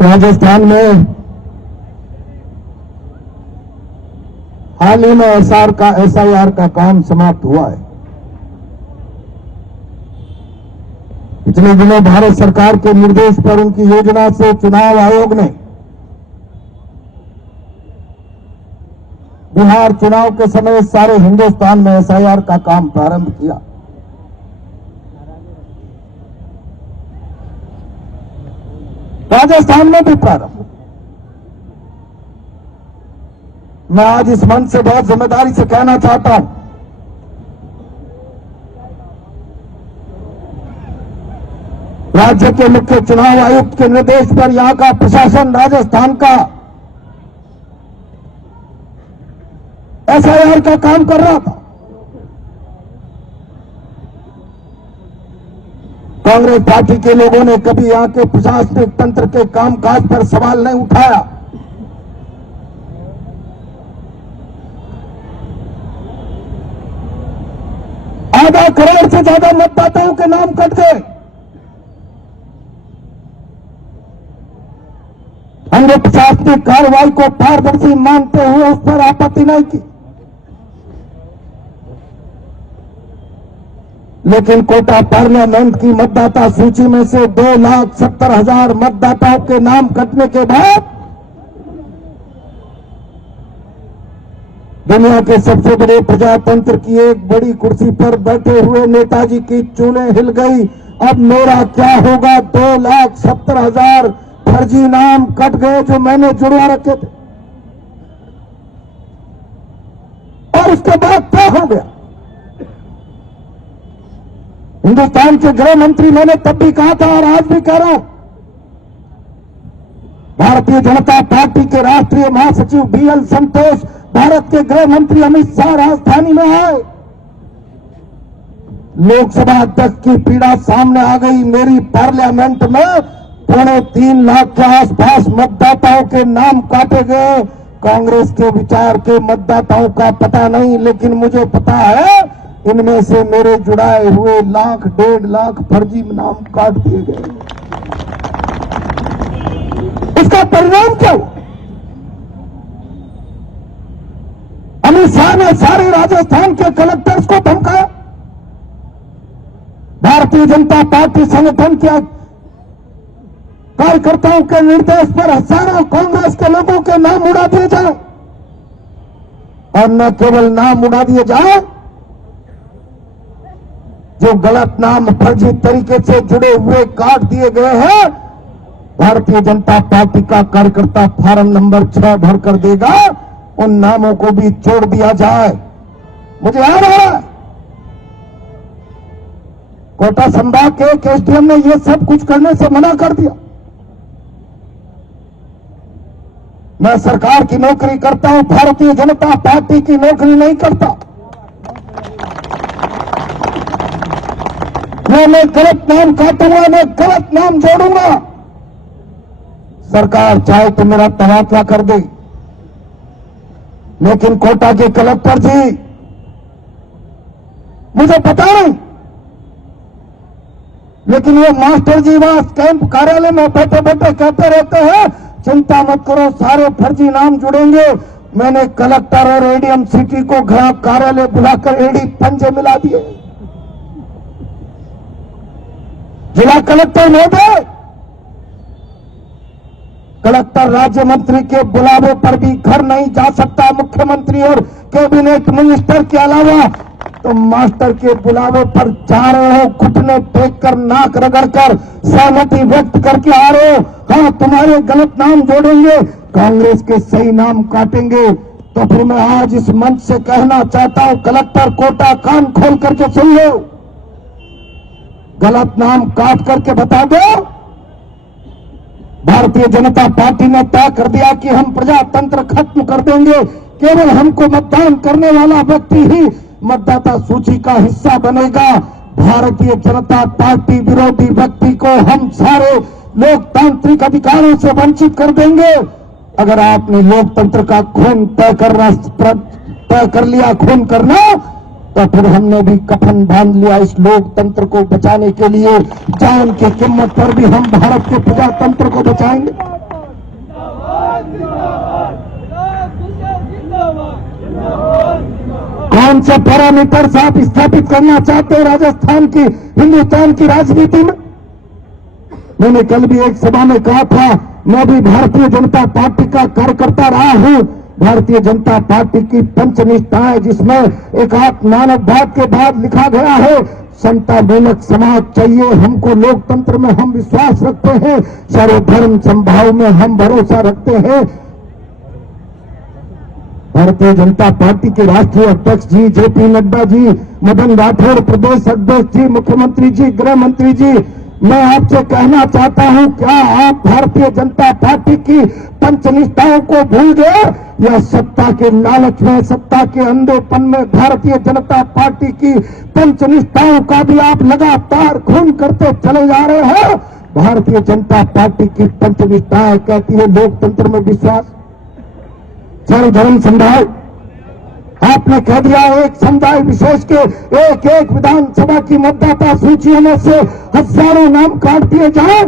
राजस्थान में हाल ही में एसआईआर का काम समाप्त हुआ है। पिछले दिनों भारत सरकार के निर्देश पर उनकी योजना से चुनाव आयोग ने बिहार चुनाव के समय सारे हिंदुस्तान में एसआईआर का काम प्रारंभ किया। राजस्थान में भी प्रारंभ। मैं आज इस मंच से बहुत जिम्मेदारी से कहना चाहता हूं, राज्य के मुख्य चुनाव आयुक्त के निर्देश पर यहां का प्रशासन राजस्थान का एसआईआर का काम कर रहा था। कांग्रेस पार्टी के लोगों ने कभी यहां के प्रशासनिक तंत्र के कामकाज पर सवाल नहीं उठाया। आधा करोड़ से ज्यादा मतदाताओं के नाम कट गए। हमने प्रशासनिक कार्रवाई को पारदर्शी मानते हुए उस पर आपत्ति नहीं की, लेकिन कोटा पार्लियामेंट की मतदाता सूची में से 2,70,000 मतदाताओं के नाम कटने के बाद दुनिया के सबसे बड़े प्रजातंत्र की एक बड़ी कुर्सी पर बैठे हुए नेताजी की चूलें हिल गई। अब मेरा क्या होगा? 2,70,000 फर्जी नाम कट गए जो मैंने जुड़वा रखे थे। और उसके बाद क्या हो गया? हिंदुस्तान के गृह मंत्री, मैंने तब भी कहा था और आज भी कह रहा हूं, भारतीय जनता पार्टी के राष्ट्रीय महासचिव बीएल संतोष, भारत के गृह मंत्री अमित शाह राजधानी में आए। लोकसभा अध्यक्ष की पीड़ा सामने आ गई। मेरी पार्लियामेंट में 3.25 लाख के आसपास मतदाताओं के नाम काटे गए। कांग्रेस के विचार के मतदाताओं का पता नहीं, लेकिन मुझे पता है इनमें से मेरे जुड़ाए हुए 1,00,000 1.5 लाख फर्जी नाम काट दिए गए। इसका परिणाम क्या हुआ? अमित शाह ने सारे राजस्थान के कलेक्टर्स को धमकाया। भारतीय जनता पार्टी संगठन के कार्यकर्ताओं के निर्देश पर हजारों कांग्रेस के लोगों के नाम उड़ा दिए जाए, और न केवल नाम उड़ा दिए जाए, जो गलत नाम फर्जी तरीके से जुड़े हुए काट दिए गए हैं, भारतीय जनता पार्टी का कार्यकर्ता फार्म नंबर 6 भरकर देगा, उन नामों को भी छोड़ दिया जाए। मुझे याद आ रहा है कोटा संभाग के एक एसडीएम ने यह सब कुछ करने से मना कर दिया। मैं सरकार की नौकरी करता हूं, भारतीय जनता पार्टी की नौकरी नहीं करता। मैं गलत नाम काटूंगा, मैं गलत नाम जोड़ूंगा। सरकार चाहे तो मेरा तबादला कर दे, लेकिन कोटा के कलेक्टर जी, मुझे पता नहीं, लेकिन ये मास्टर जी वहां कैंप कार्यालय में बैठे बैठे कहते रहते हैं, चिंता मत करो, सारे फर्जी नाम जुड़ेंगे। मैंने कलेक्टर और एडीएम सिटी को घर कार्यालय बुलाकर एडी पंजे मिला दिए। जिला कलेक्टर महोदय, कलेक्टर राज्य मंत्री के बुलावे पर भी घर नहीं जा सकता, मुख्यमंत्री और कैबिनेट मिनिस्टर के अलावा, तो मास्टर के बुलावे पर जा रहे हो, घुटने टेक कर, नाक रगड़ कर, सहमति व्यक्त करके आ रहे हो। हाँ, तुम्हारे गलत नाम जोड़ेंगे, कांग्रेस के सही नाम काटेंगे। तो फिर मैं आज इस मंच से कहना चाहता हूं, कलेक्टर कोटा, कान खोल करके सुन लो, गलत नाम काट करके बता दो। भारतीय जनता पार्टी ने तय कर दिया कि हम प्रजातंत्र खत्म कर देंगे, केवल हमको मतदान करने वाला व्यक्ति ही मतदाता सूची का हिस्सा बनेगा। भारतीय जनता पार्टी विरोधी व्यक्ति को हम सारे लोकतांत्रिक अधिकारों से वंचित कर देंगे। अगर आपने लोकतंत्र का खून तय कर लिया, खून करना, तो फिर हमने भी कफन बांध लिया इस लोकतंत्र को बचाने के लिए। जान की कीमत पर भी हम भारत के प्रजातंत्र को बचाएंगे। कौन से पैरामीटर्स आप स्थापित करना चाहते हैं राजस्थान की, हिंदुस्तान की राजनीति में? मैंने कल भी एक सभा में कहा था, मैं भी भारतीय जनता पार्टी का कार्यकर्ता रहा हूं। भारतीय जनता पार्टी की पंचनिष्ठाएं, जिसमें एकात्म मानववाद के बाद लिखा गया है समतामूलक समाज चाहिए हमको, लोकतंत्र में हम विश्वास रखते हैं, सर्वधर्म समभाव में हम भरोसा रखते हैं। भारतीय जनता पार्टी के राष्ट्रीय अध्यक्ष जी जेपी नड्डा जी, मदन राठौर प्रदेश अध्यक्ष जी, मुख्यमंत्री जी, गृह मंत्री जी, मैं आपसे कहना चाहता हूं, क्या आप भारतीय जनता पार्टी की पंचनिष्ठाओं को भूल गए, या सत्ता के लालच में, सत्ता के अंधेपन में भारतीय जनता पार्टी की पंचनिष्ठाओं का भी आप लगातार खून करते चले जा रहे हैं? भारतीय जनता पार्टी की पंचनिष्ठाएं कहती है लोकतंत्र में विश्वास, सर्वधर्म समभाव। आपने कह दिया एक समुदाय विशेष के एक एक विधानसभा की मतदाता सूचियों में से हजारों नाम काट दिए जाए।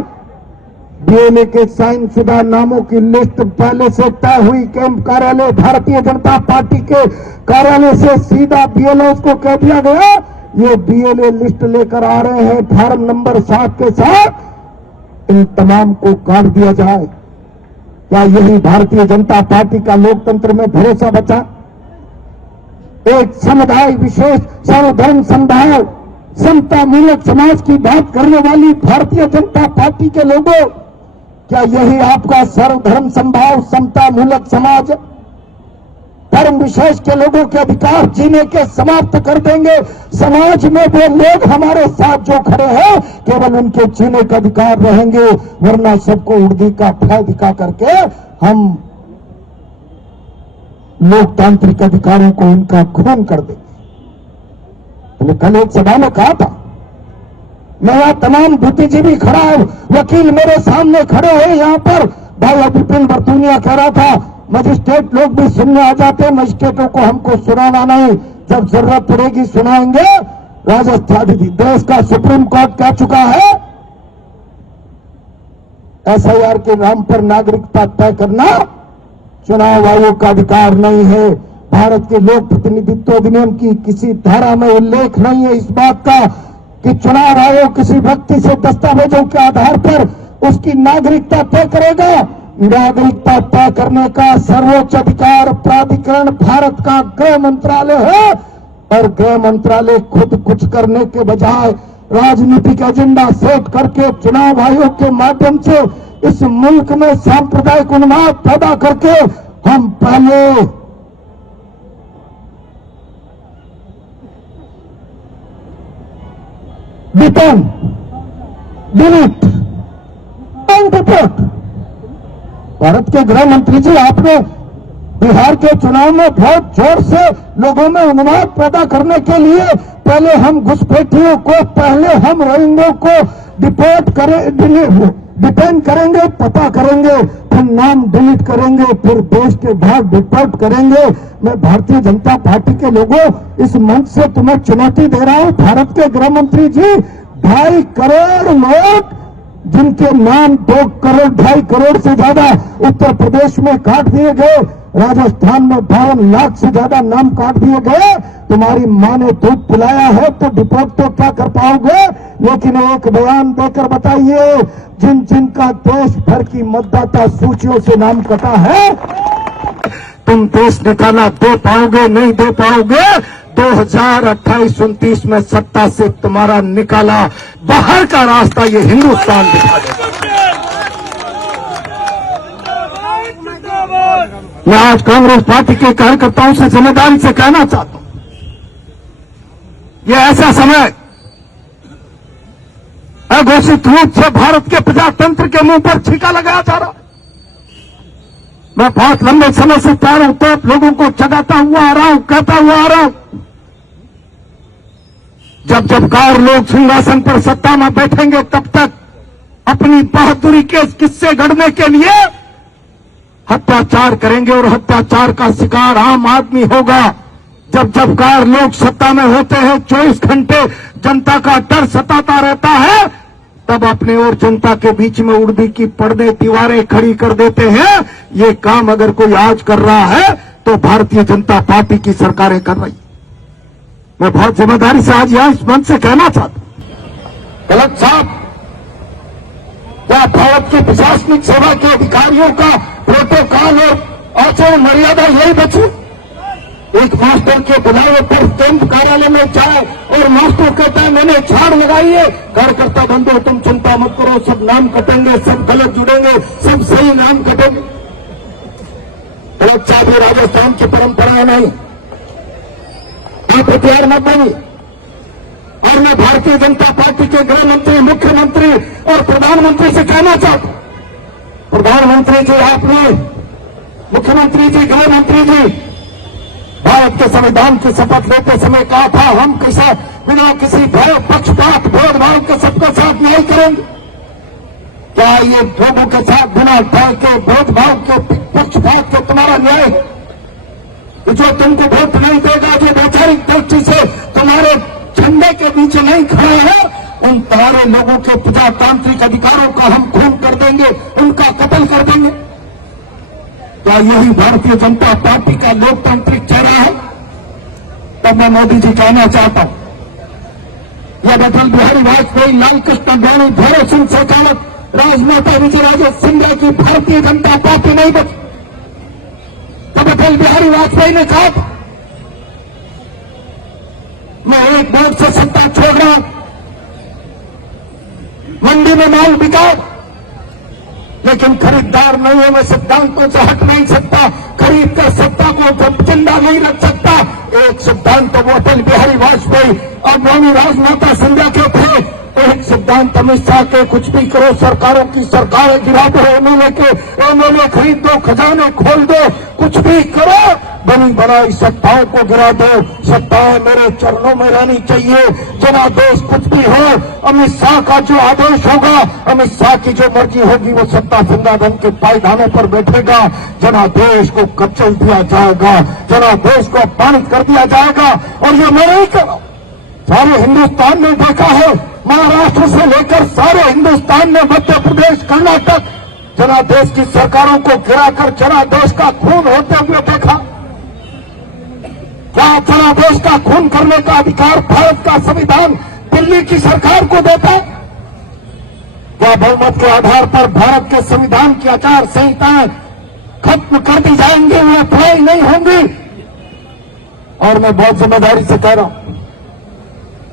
डीएनए के साइन शुदा नामों की लिस्ट पहले से तय हुई कैंप कार्यालय भारतीय जनता पार्टी के कार्यालय से सीधा बीएलओ को कह दिया गया, ये बीएलए लिस्ट लेकर आ रहे हैं फार्म नंबर 7 के साथ, इन तमाम को काट दिया जाए। क्या यही भारतीय जनता पार्टी का लोकतंत्र में भरोसा बचा? एक समुदाय विशेष, सर्वधर्म समभाव, समतामूलक समाज की बात करने वाली भारतीय जनता पार्टी के लोगों, क्या यही आपका सर्वधर्म समभाव, समतामूलक समाज? धर्म विशेष के लोगों के अधिकार जीने के समाप्त कर देंगे। समाज में वो लोग हमारे साथ जो खड़े हैं केवल उनके जीने का अधिकार रहेंगे, वरना सबको उर्दी का फै दिखा करके हम लोकतांत्रिक अधिकारों को उनका खून कर देंगे। मैंने कल एक सभा में कहा था, मैं यहाँ तमाम बुद्धिजीवी खड़ा है, वकील मेरे सामने खड़े हैं यहाँ पर। भाई विपिन बरतूनिया कह रहा था मजिस्ट्रेट लोग भी सुनने आ जाते हैं, मजिस्ट्रेटों को हमको सुनाना नहीं, जब जरूरत पड़ेगी सुनाएंगे। राजस्थान देश का सुप्रीम कोर्ट कह चुका है एसआईआर के नाम पर नागरिकता तय करना चुनाव आयोग का अधिकार नहीं है। भारत के लोक प्रतिनिधित्व अधिनियम की किसी धारा में उल्लेख नहीं है इस बात का कि चुनाव आयोग किसी व्यक्ति से दस्तावेजों के आधार पर उसकी नागरिकता तय करेगा। नागरिकता तय करने का सर्वोच्च अधिकार प्राधिकरण भारत का गृह मंत्रालय है, और गृह मंत्रालय खुद कुछ करने के बजाय राजनीतिक एजेंडा सेट करके चुनाव आयोग के माध्यम से इस मुल्क में सांप्रदायिक उन्माद पैदा करके हम पहले detain, delete and deport. Bharat के गृह मंत्री जी, आपने बिहार के चुनाव में बहुत जोर से लोगों में उन्माद पैदा करने के लिए पहले हम घुसपैठियों को, पहले हम रोहिंग्यों को डिपोर्ट करें, डिटेन करेंगे, पता करेंगे, फिर नाम डिलीट करेंगे, फिर देश के बाहर डिपोर्ट करेंगे। मैं भारतीय जनता पार्टी के लोगों इस मंच से तुम्हें चुनौती दे रहा हूं, भारत के गृह मंत्री जी, 2.5 करोड़ लोग जिनके नाम 2 करोड़ 2.5 करोड़ से ज्यादा उत्तर प्रदेश में काट दिए गए, राजस्थान में 52 लाख से ज्यादा नाम काट दिए गए। तुम्हारी मां ने दूध पिलाया है तो डिपोर्ट तो क्या कर पाओगे, लेकिन एक बयान देकर बताइए, जिन जिनका देश भर की मतदाता सूचियों से नाम कटा है, तुम देश निकाला दे पाओगे? नहीं दे पाओगे। 2028-29 में सत्ता से तुम्हारा निकाला बाहर का रास्ता ये हिंदुस्तान दिखा देगा। मैं आज कांग्रेस पार्टी के कार्यकर्ताओं से जिम्मेदारी से कहना चाहता हूं, यह ऐसा समय अघोषित रूप से भारत के प्रजातंत्र के मुंह पर छीका लगाया जा रहा। मैं बहुत लंबे समय से चारों तरफ लोगों को जगाता हुआ आ रहा हूं, कहता हुआ आ रहा हूं, जब जब कार लोग सिंहासन पर सत्ता में बैठेंगे तब तक अपनी बहादुरी के किस्से गढ़ने के लिए अत्याचार करेंगे और अत्याचार का शिकार आम आदमी होगा। जब जब कार लोग सत्ता में होते हैं 24 घंटे जनता का डर सताता रहता है, तब अपने और जनता के बीच में उर्दी की पर्दे दीवारें खड़ी कर देते हैं। ये काम अगर कोई आज कर रहा है तो भारतीय जनता पार्टी की सरकारें कर रही। मैं बहुत जिम्मेदारी से आज यहां इस मंच से कहना चाहता हूं, गलत साहब, क्या भारत के प्रशासनिक सेवा के अधिकारियों का प्रोटोकॉल और आचरण मर्यादा यही बची? एक मास्टर के बुलावे पर कैंप कार्यालय में जाए और मास्टर कहता है मैंने झाड़ लगाई है, कार्यकर्ता बंधु तुम चिंता मत करो, सब नाम कटेंगे, सब गलत जुड़ेंगे, सब सही नाम कटेंगे। गलत चाहे राजस्थान की परंपरा नहीं, आप हथियार मत बनिए। और मैं भारतीय जनता पार्टी के गृह मंत्री, मुख्यमंत्री और प्रधानमंत्री से कहना चाहता हूं, प्रधानमंत्री जी आपने, मुख्यमंत्री जी, गृह मंत्री जी, भारत के संविधान की शपथ लेते समय कहा था हम बिना किसी भय, पक्षपात, भेदभाव के सबका साथ नहीं करेंगे। क्या ये लोगों के साथ बिना भय के, भेदभाव के, पक्षपात के तुम्हारा न्याय है? जो तुमको वोट नहीं देगा, जो वैचारिक दृष्टि से तुम्हारे झंडे के नीचे नहीं खड़ा है, उन तुम्हारे लोगों के प्रजातांत्रिक अधिकारों का हम खून कर देंगे, उनका कत्ल कर देंगे। क्या यही भारतीय जनता पार्टी का लोकतांत्रिक चेहरा है? तब मैं मोदी जी कहना चाहता हूं, यह अटल बिहारी वाजपेयी, लाल कृष्ण आडवाणी, भैरव सिंह शेखावत, राजमाता विजयराजे सिंधिया की भारतीय जनता पार्टी नहीं बची। तब अटल बिहारी वाजपेयी ने कहा था मैं एक वोट से सत्ता छोड़ रहा हूं, मंडी में माल बिका, लेकिन खरीदार नहीं है, मैं सिद्धांतों से हट नहीं सकता, खरीद कर सत्ता को जिंदा नहीं रख सकता। एक सिद्धांत तो वो अटल बिहारी वाजपेयी और नौवीं राजमाता सिंधिया के थे, एक सिद्धांत अमित शाह के, कुछ भी करो सरकारों की सरकारें गिरा दो, एमएलए खरीद दो, खजाने खोल दो, कुछ भी करो, बनी बनाई सत्ताओं को गिरा दो, सत्ताएं मेरे चरणों में रहनी चाहिए। जनादेश कुछ भी हो, अमित शाह का जो आदेश होगा, अमित शाह की जो मर्जी होगी, वो सत्ता सिंहासन के पायदानों पर बैठेगा। जनादेश को कचल दिया जाएगा, जनादेश को अपमानित कर दिया जाएगा। और ये मैं नहीं कर रहा, सारे हिंदुस्तान ने देखा है, महाराष्ट्र से लेकर सारे हिंदुस्तान में, मध्य प्रदेश, कर्नाटक, जनादेश की सरकारों को गिराकर जनादेश का खून होते हुए देखा। क्या जनादेश का खून करने का अधिकार भारत का संविधान दिल्ली की सरकार को देता है? क्या बहुमत के आधार पर भारत के संविधान की आचार संहिताएं खत्म कर दी जाएंगी, वो अप्लाई नहीं होंगी? और मैं बहुत जिम्मेदारी से कह रहा हूं,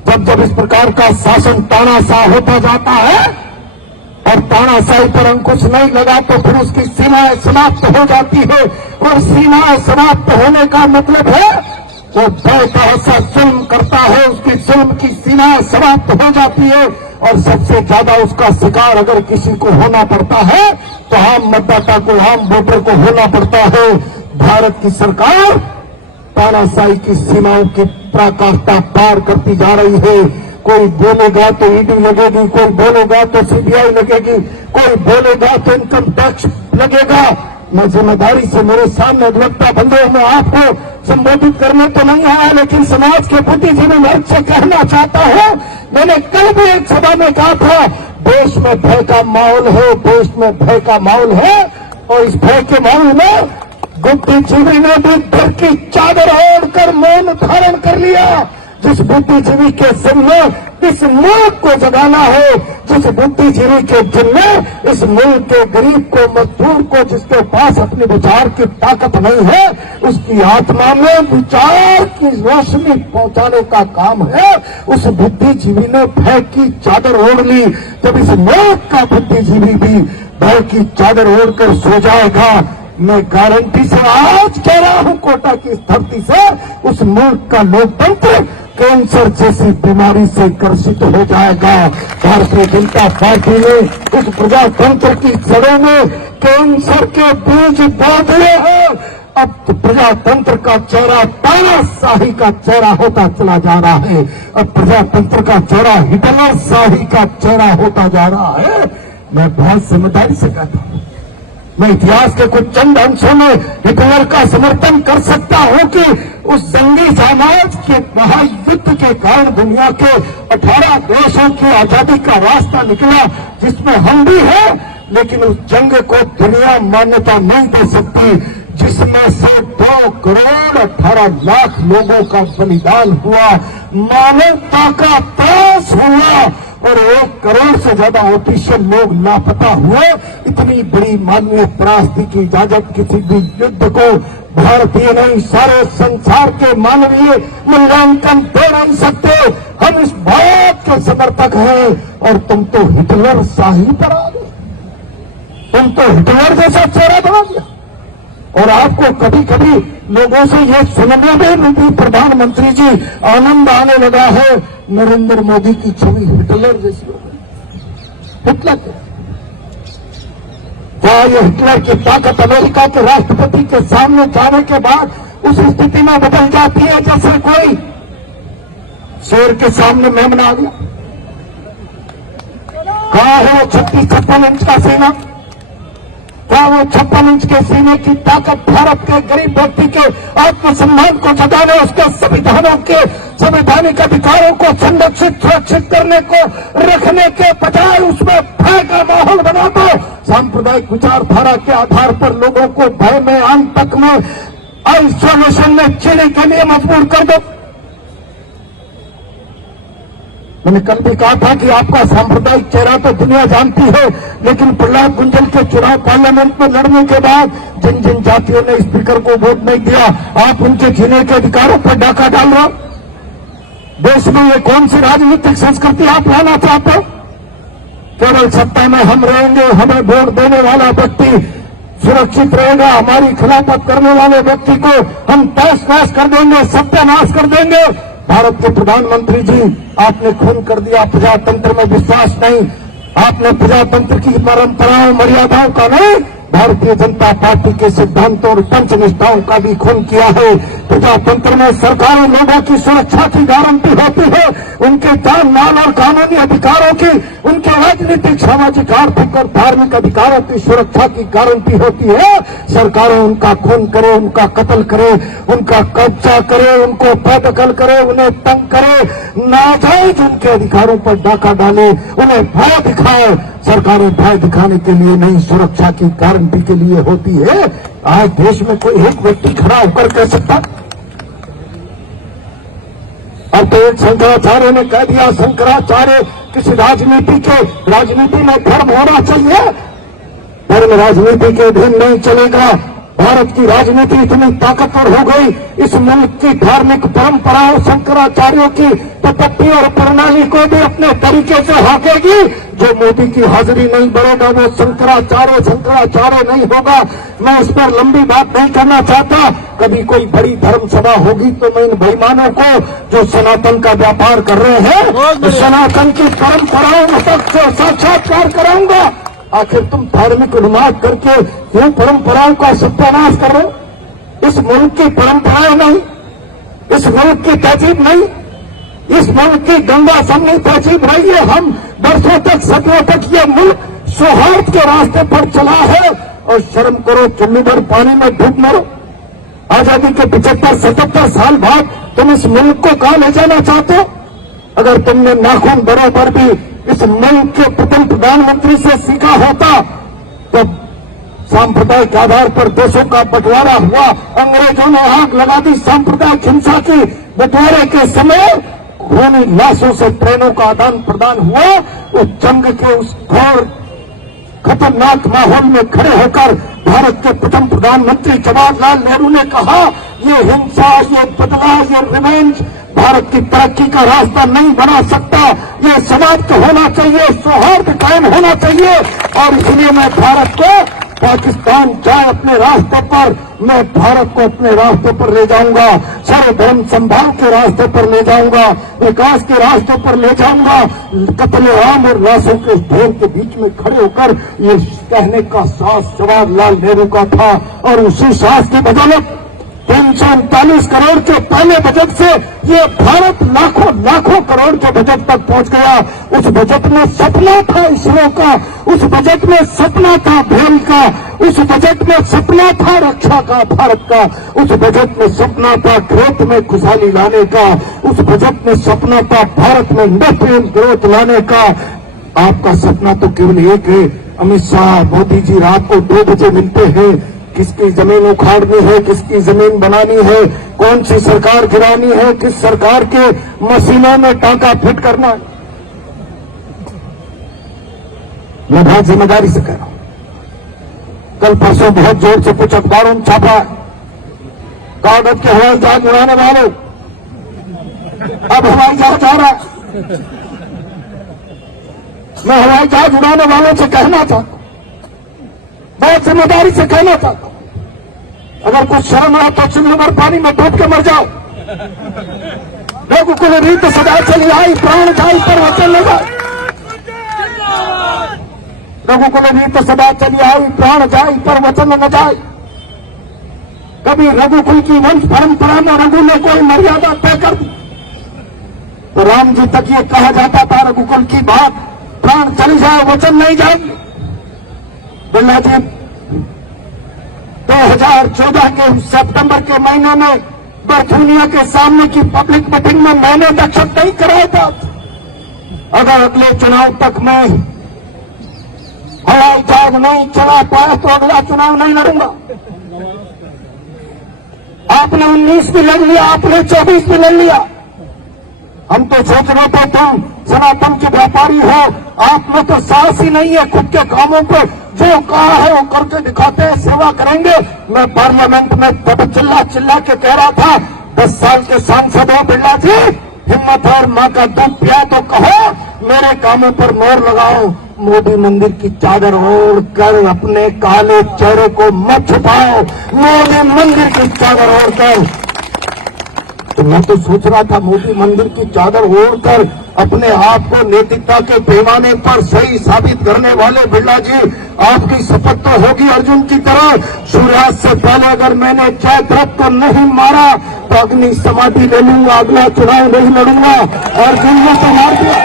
जब जब इस प्रकार का शासन तानाशाह होता जाता है और तानाशाही पर अंकुश नहीं लगा तो फिर उसकी सीमाएं समाप्त हो जाती है। और सीमाएं समाप्त होने का मतलब है वो बेतहाशा जुल्म करता है, उसकी जुल्म की सीमाएं समाप्त हो जाती है। और सबसे ज्यादा उसका शिकार अगर किसी को होना पड़ता है तो आम मतदाता को, आम वोटर को होना पड़ता है। भारत की सरकार तानाशाही की सीमाओं की पराकाष्ठा पार करती जा रही है। कोई बोलेगा तो ईडी लगेगी, कोई बोलेगा तो सीबीआई लगेगी, कोई बोलेगा तो इनकम टैक्स लगेगा। मैं जिम्मेदारी से, मेरे सामने अधिवक्ता बंधु, मैं आपको संबोधित करने तो नहीं आया, लेकिन समाज के बुद्धिजीवी वर्ग से कहना चाहता हूं, मैंने कल भी एक सभा में कहा था, देश में भय का माहौल है, देश में भय का माहौल है। और इस भय के माहौल में बुद्धिजीवी ने भी डर की चादर ओढ़कर मौन धारण कर लिया। जिस बुद्धिजीवी के सिर में इस मुल्क को जगाना है, जिस बुद्धिजीवी के दिल में इस मुल्क के गरीब को, मजदूर को, जिसके पास अपने विचार की ताकत नहीं है, उसकी आत्मा में विचार की रोशनी पहुंचाने का काम है, उस बुद्धिजीवी ने भय की चादर ओढ़ ली। जब इस मुल्क का बुद्धिजीवी भी भय की चादर ओढ़कर सो जाएगा, मैं गारंटी से आज कह रहा हूं, कोटा की इस धरती से उस मुल्क का लोकतंत्र कैंसर जैसी बीमारी से ग्रसित हो जाएगा। भारतीय जनता पार्टी ने इस प्रजातंत्र की जड़ों में कैंसर के बीज बो दिए हैं। अब प्रजातंत्र का चेहरा तानाशाही का चेहरा होता चला जा रहा है। अब प्रजातंत्र का चेहरा हिटलरशाही का चेहरा होता जा रहा है। मैं बहुत जिम्मेदारी से कहता हूं, मैं इतिहास के कुछ चंद अंशों में हिटलर का समर्थन कर सकता हूं कि उस जंगी साम्राज्य के महायुद्ध के कारण दुनिया के 18 देशों की आजादी का रास्ता निकला, जिसमें हम भी हैं, लेकिन उस जंग को दुनिया मान्यता नहीं दे सकती, जिसमें से 2 करोड़ 18 लाख लोगों का बलिदान हुआ, मानवता का त्रास हुआ और 1 करोड़ से ज्यादा ऑफिशियल लोग लापता हुए। इतनी बड़ी मानवीय त्रासदी की इजाजत किसी भी युद्ध को भारतीय नहीं, सारे संसार के मानवीय मूल्यांकन दे नहीं सकते। हम इस बात के समर्थक हैं और तुम तो हिटलर शाही पर आ गए, तुम तो हिटलर जैसा चेहरा बना दिया। और आपको कभी कभी लोगों से ये सुनने में भी प्रधानमंत्री जी आनंद आने लगा है, नरेंद्र मोदी की छवि हिटलर जैसी हो गई। हिटलर क्या ये हिटलर की ताकत अमेरिका के राष्ट्रपति के सामने जाने के बाद उस स्थिति में बदल जाती है जैसे कोई शेर के सामने मेमना आ गया? कहां है वो 36-56 इंच का सीना? क्या वो 56 इंच के सीने की ताकत भारत के गरीब व्यक्ति के आत्मसम्मान को जगाने, उसके संविधानों के संवैधानिक अधिकारों को संरक्षित सुरक्षित करने को रखने के बजाय उसमें भय का माहौल बना दो, सांप्रदायिक विचारधारा के आधार पर लोगों को भय में, आतंक में, आइसोलेशन में जीने के लिए मजबूर कर दो? मैंने कल भी कहा था कि आपका सांप्रदायिक चेहरा तो दुनिया जानती है, लेकिन प्रहलाद गुंजल के चुनाव पार्लियामेंट में लड़ने के बाद जिन जिन जातियों ने स्पीकर को वोट नहीं दिया, आप उनके जीने के अधिकारों पर डाका डाल रहे हो। देश में ये कौन सी राजनीतिक संस्कृति आप लाना चाहते हो? केवल सत्ता में हम रहेंगे, हमें वोट देने वाला व्यक्ति सुरक्षित रहेगा, हमारी खिलाफत करने वाले व्यक्ति को हम तहस नहस कर देंगे, सत्यानाश कर देंगे। भारत के प्रधानमंत्री जी, आपने खून कर दिया, प्रजातंत्र में विश्वास नहीं, आपने प्रजातंत्र की परंपराओं मर्यादाओं का नहीं, भारतीय जनता पार्टी के सिद्धांतों और पंचनिष्ठाओं का भी खून किया है। प्रजातंत्र में सरकारों लोगों की सुरक्षा की गारंटी होती है, उनके जान माल और कानूनी अधिकारों की, उनके राजनीतिक, सामाजिक, आर्थिक और धार्मिक अधिकारों की सुरक्षा की गारंटी होती है। सरकारें उनका खून करे, उनका कत्ल करे, उनका कब्जा करे, उनको बेदखल करे, उन्हें तंग करे, नाजायज उनके अधिकारों पर डाका डाले, उन्हें भय दिखाए। सरकारें भय दिखाने के लिए नहीं, सुरक्षा की गारंटी के लिए होती है। आज देश में कोई एक व्यक्ति खड़ा होकर कह सकता? अब तो एक शंकराचार्य ने कह दिया, शंकराचार्य किसी राजनीति में धर्म होना चाहिए, धर्म राजनीति के अधीन नहीं चलेगा। भारत की राजनीति इतनी ताकतवर हो गई, इस मुल्क की धार्मिक परंपराओं, शंकराचार्यों की पद्धति और प्रणाली को भी अपने तरीके से हाकेगी। जो मोदी की हाजिरी नहीं बढ़ेगा वो शंकराचार्य नहीं होगा। मैं इस पर लंबी बात नहीं करना चाहता। कभी कोई बड़ी धर्म सभा होगी तो मैं इन बेईमानों को जो सनातन का व्यापार कर रहे हैं, सनातन की परंपराओं तक से साक्षात्कार कराऊंगा। आखिर तुम धार्मिक उन्माद करके क्यों परंपराओं का सत्यानाश कर रहे हो? इस मुल्क की परंपराएं नहीं, इस मुल्क की तहजीब नहीं, इस मुल्क की गंगा समनी तहजीब नहीं है। हम वर्षों तक, सदियों तक ये मुल्क सौहार्द के रास्ते पर चला है। और शर्म करो, चुल्लू भर पानी में डूब मरो। आजादी के 75-77 साल बाद तुम इस मुल्क को कहां ले जाना चाहते हो? अगर तुमने नाखून बराबर भी इस मुल्क के प्रथम प्रधानमंत्री से सीखा होता, तो सांप्रदायिक आधार पर देशों का बंटवारा हुआ, अंग्रेजों ने आग लगा दी सांप्रदायिक हिंसा की। बंटवारे के समय खूनी लाशों से ट्रेनों का आदान प्रदान हुआ। उस जंग के उस घोर खतरनाक माहौल में खड़े होकर भारत के प्रथम प्रधानमंत्री जवाहरलाल नेहरू ने कहा, ये हिंसा, ये बदलाव, ये रिवेंज भारत की तरक्की का रास्ता नहीं बना सकता। ये समाप्त होना चाहिए, सौहार्द कायम होना चाहिए। और इसलिए मैं भारत को, पाकिस्तान जाए अपने रास्ते पर, मैं भारत को अपने रास्ते पर ले जाऊंगा, सर्वधर्म संभाव के रास्ते पर ले जाऊंगा, विकास के रास्ते पर ले जाऊंगा। कत्लेआम और लाशों के ढेर के बीच में खड़े होकर ये कहने का साहस जवाहरलाल नेहरू का था। और उसी साहस की बदौलत 339 करोड़ के पहले बजट से ये भारत लाखों करोड़ के बजट तक पहुंच गया। उस बजट में सपना था इसरो का, उस बजट में सपना था भेल का, उस बजट में सपना था रक्षा का भारत का, उस बजट में सपना था खेत में खुशहाली लाने का, उस बजट में सपना था भारत में इंडस्ट्रियल ग्रोथ लाने का। आपका सपना तो केवल एक है। अमित शाह, मोदी जी रात को 2 बजे मिलते हैं, किसकी जमीन उखाड़नी है, किसकी जमीन बनानी है, कौन सी सरकार गिरानी है, किस सरकार के मशीनों में टांका फिट करना है। मैं बहुत जिम्मेदारी से कह रहा हूं। कल परसों बहुत जोर से कुछ अखबारों में छापा है, कागज के हवाई जहाज उड़ाने वालों, अब हवाई जहाज आ रहा है। मैं हवाई जहाज उड़ाने वालों से कहना चाहता हूं, बहुत जिम्मेदारी से कहना चाहता हूं, अगर कुछ शर्म आए तो चिल्लू भर पानी में डूब के मर जाओ। लोगों को रीत सदा चली आई, प्राण जाई पर वचन न जाए। लोगों को रीत सदा चली आई, प्राण जाई पर वचन न जाए। कभी रघुकुल की वंश परंपरा में रघु ने कोई मर्यादा तय कर दी तो राम जी तक ये कहा जाता था, रघुकुल की बात प्राण चली जाए वचन नहीं जाएंगे। बिरला जी 2014 के सितंबर के महीने में बरथुनिया के सामने की पब्लिक मीटिंग में मैंने दक्षिण नहीं कराया था। अगर अगले चुनाव तक मैं हवाई जहाज नहीं चला पाया तो अगला चुनाव नहीं लड़ूंगा। आपने 19 भी लड़ लिया, आपने 24 भी लड़ लिया। हम तो सोच रहे थे तुम सनातन के व्यापारी हो, आप में तो साहस ही नहीं है। खुद के कामों पर जो कहा है वो करके दिखाते हैं, सेवा करेंगे। मैं पार्लियामेंट में तब चिल्ला के कह रहा था, 10 साल के सांसद हो बिरला जी, हिम्मत और मां का दूध पिया तो कहो, मेरे कामों पर मोहर लगाओ। मोदी मंदिर की चादर ओढ़ कर अपने काले चेहरे को मत छुपाओ। मोदी मंदिर की चादर ओढ़ कर, तो मैं तो सोच रहा था मोदी मंदिर की चादर ओढ़कर अपने आप को नैतिकता के पैमाने पर सही साबित करने वाले बिरला जी, आपकी शपथ तो होगी अर्जुन की तरह, सूर्यास्त से पहले अगर मैंने जयद्रथ को नहीं मारा तो अग्नि समाधि ले लूंगा, अगला चुनाव नहीं लड़ूंगा। अर्जुन ने तो मार दिया।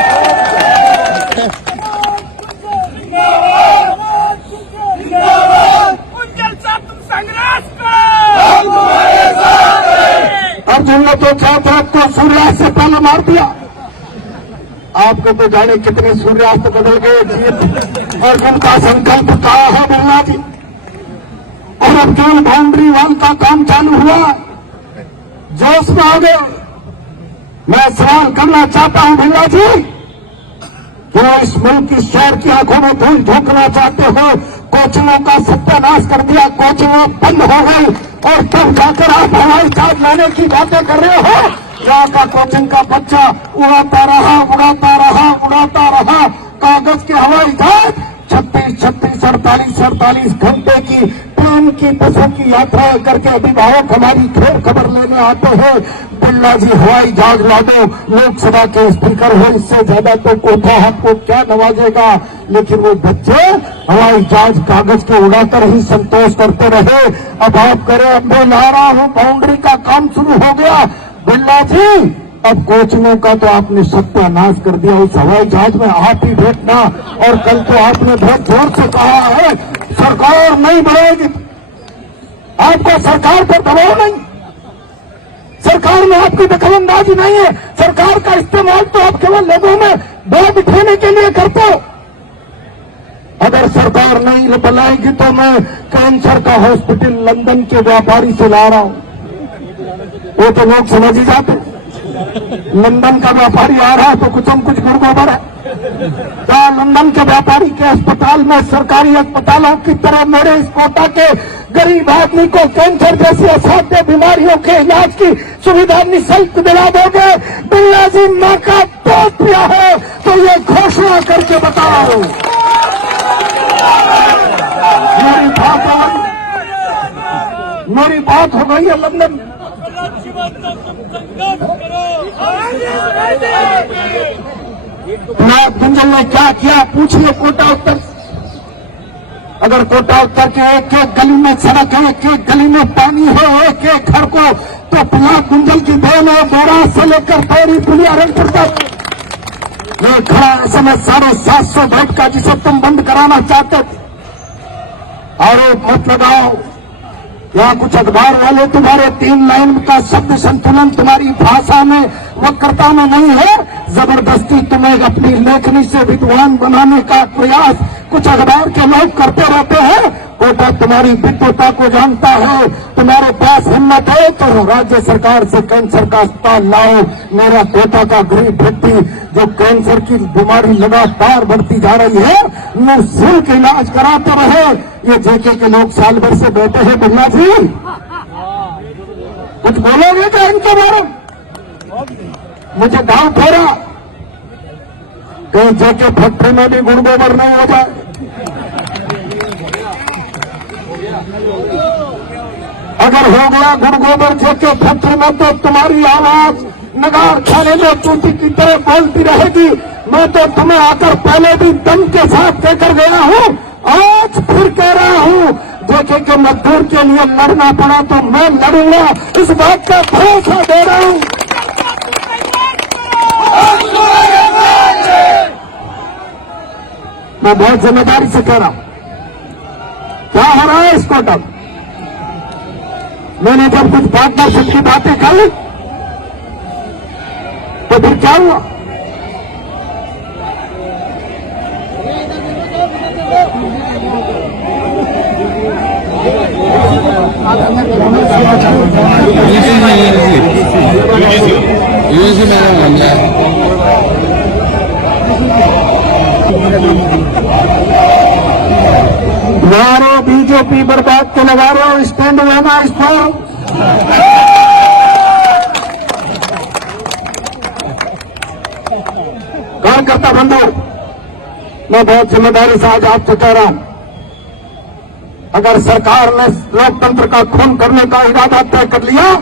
अर्जुन ने तो जयद्रथ को सूर्यास्त से पहले मार दिया। आपको तो जाने कितने सूर्यास्त बदल गए। अर्जुन का संकल्प कहा है बिरला जी, और अब जो बाउंड्री वॉल का काम चालू हुआ, जोश में आ गए। मैं सवाल करना चाहता हूं बिरला जी, जो इस मुल्क की शहर की आंखों में धूल झोंकना चाहते हो, कोचिंगों का सत्यानाश कर दिया, कोचिंगों बंद हो गई, और तब जाकर आप हवाई जहाज लेने की बातें कर रहे हो। यहाँ का कोचिंग का बच्चा उड़ाता रहा कागज के हवाई जहाज 36 48 घंटे की ट्रेन की बसों की यात्रा करके अभिभावक हमारी खबर लेने आते हैं। बिरला जी हवाई जहाज ला दो, लोकसभा के स्पीकर हो, इससे ज्यादा तो कोठा आपको क्या नवाजेगा। लेकिन वो बच्चे हवाई जहाज कागज के उड़ाकर ही संतोष करते रहे। अब आप करें, अब मैं ला रहा हूं, बाउंड्री का काम शुरू हो गया। बिरला जी अब कोचिंगों का तो आपने सत्यानाश कर दिया, उस हवाई जहाज में आप ही बैठना। और कल तो आपने बहुत जोर से कहा है सरकार नहीं बढ़ेगी, आपको सरकार पर दबाव नहीं, सरकार में आपकी दखलंदाजी नहीं है। सरकार का इस्तेमाल तो आप केवल लोगों में बल बिठाने के लिए करते हो। अगर सरकार नहीं बुलाएगी तो मैं कैंसर का हॉस्पिटल लंदन के व्यापारी से ला रहा हूं। वो तो लोग समझ ही जाते, लंदन का व्यापारी आ रहा है तो कुछ गुड़गोबर है। क्या लंदन के व्यापारी के अस्पताल में, सरकारी अस्पतालों की तरह मेरे इस कोटा के गरीब आदमी को कैंसर जैसी असाध्य बीमारियों के इलाज की सुविधा निःशुल्क दिला दोगे? बिरला जी मां का दूध पिया है तो ये घोषणा करके बताओ। मेरी बात हो गई है लंदन। गुंजन ने क्या किया पूछिए कोटा उत्तर। अगर कोटा उत्तर के एक एक गली में सड़क है, एक एक गली में पानी है, एक एक घर को तो पुलिया गुंजल की देन है, बोरा से लेकर पौड़ी पुलिया रंगपुर तक ये खड़ा समय 750 बेड का जिसे तुम बंद कराना चाहते थे। आरोप मत लगाओ, यहाँ कुछ अखबार वाले तुम्हारे 3 लाइन का शब्द संतुलन तुम्हारी भाषा में वक्रता में नहीं है। जबरदस्ती तुम्हें अपनी लेखनी से विद्वान बनाने का प्रयास कुछ अखबार के लोग करते रहते हैं। कोटा तुम्हारी विद्वता को जानता है, तुम्हारे पास हिम्मत है तो राज्य सरकार से कैंसर का अस्पताल लाओ। मेरा कोटा का गरीब व्यक्ति जो कैंसर की बीमारी लगातार बढ़ती जा रही है, निःशुल्क इलाज कराते रहे। ये जेके के लोग साल भर से बैठे हैं। बिरला जी कुछ बोलोगे क्या इनके बारे में? मुझे डाउट हो रहा कहीं जेके फैक्ट्री में भी गुड़ गोबर नहीं हो जाए। अगर हो गया गुड़ गोबर जेके फैक्ट्री में तो तुम्हारी आवाज नगार खाने में चूटी की तरह बोलती रहेगी। मैं तो तुम्हें आकर पहले भी दम के साथ कहकर गया हूं, आज फिर कह रहा हूं, जेके के मजदूर के लिए लड़ना पड़ा तो मैं लड़ूंगा, इस बात का भरोसा दे रहा हूं। मैं बहुत जिम्मेदारी से कह रहा हूं। क्या हो रहा है इस कोटा में? मैंने जब कुछ पार्टनरशिप की बातें कही तो फिर क्या हुआ? यारो बीजेपी बर्बाद के लगा रहे हो, स्टैंड लेना इस पर। कार्यकर्ता बंधु, मैं बहुत जिम्मेदारी से आज आपसे कह रहा हूं, अगर सरकार ने लोकतंत्र का खून करने का इरादा तय कर लिया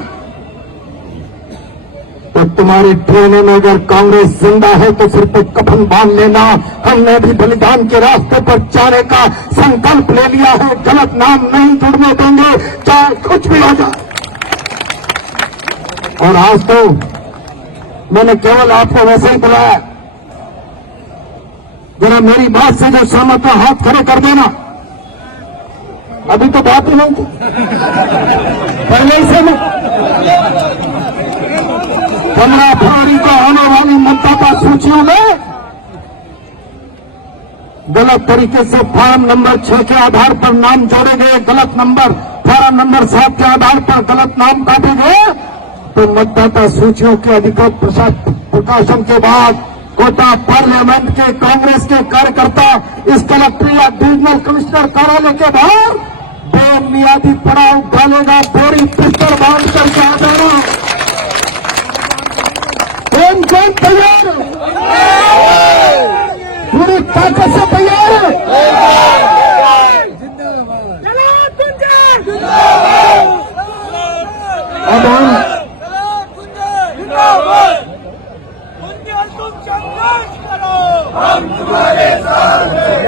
तो तुम्हारी ट्रेनों में अगर कांग्रेस जिंदा है तो सिर पे कफन बांध लेना। हमने भी बलिदान के रास्ते पर जाने का संकल्प ले लिया है। गलत नाम नहीं जुड़ने देंगे, चाहे कुछ भी हो जाए। और आज तो मैंने केवल आपको वैसे ही बुलाया, जरा मेरी बात से जो सहमत हो हाथ खड़े कर देना। अभी तो बात ही नहीं थी, पहले ही से 15 फरवरी को होने वाली मतदाता सूचियों में गलत तरीके से फॉर्म नंबर 6 के आधार पर नाम जोड़े गए, गलत नंबर फॉर्म नंबर 7 के आधार पर गलत नाम काटे गए, तो मतदाता सूचियों के अधिकृत प्रकाशन के बाद कोटा पार्लियामेंट के कांग्रेस के कार्यकर्ता इस कलेक्टर या डिविजनल कमिश्नर कार्यालय के बाहर बेबुनियादी पड़ाव डालेगा, बोरी पिस्टल बांध कर कहा देगा। कौन कौन तैयार है? पूरी ताकत से तैयार है। अब हम तुम्हारे साथ हैं।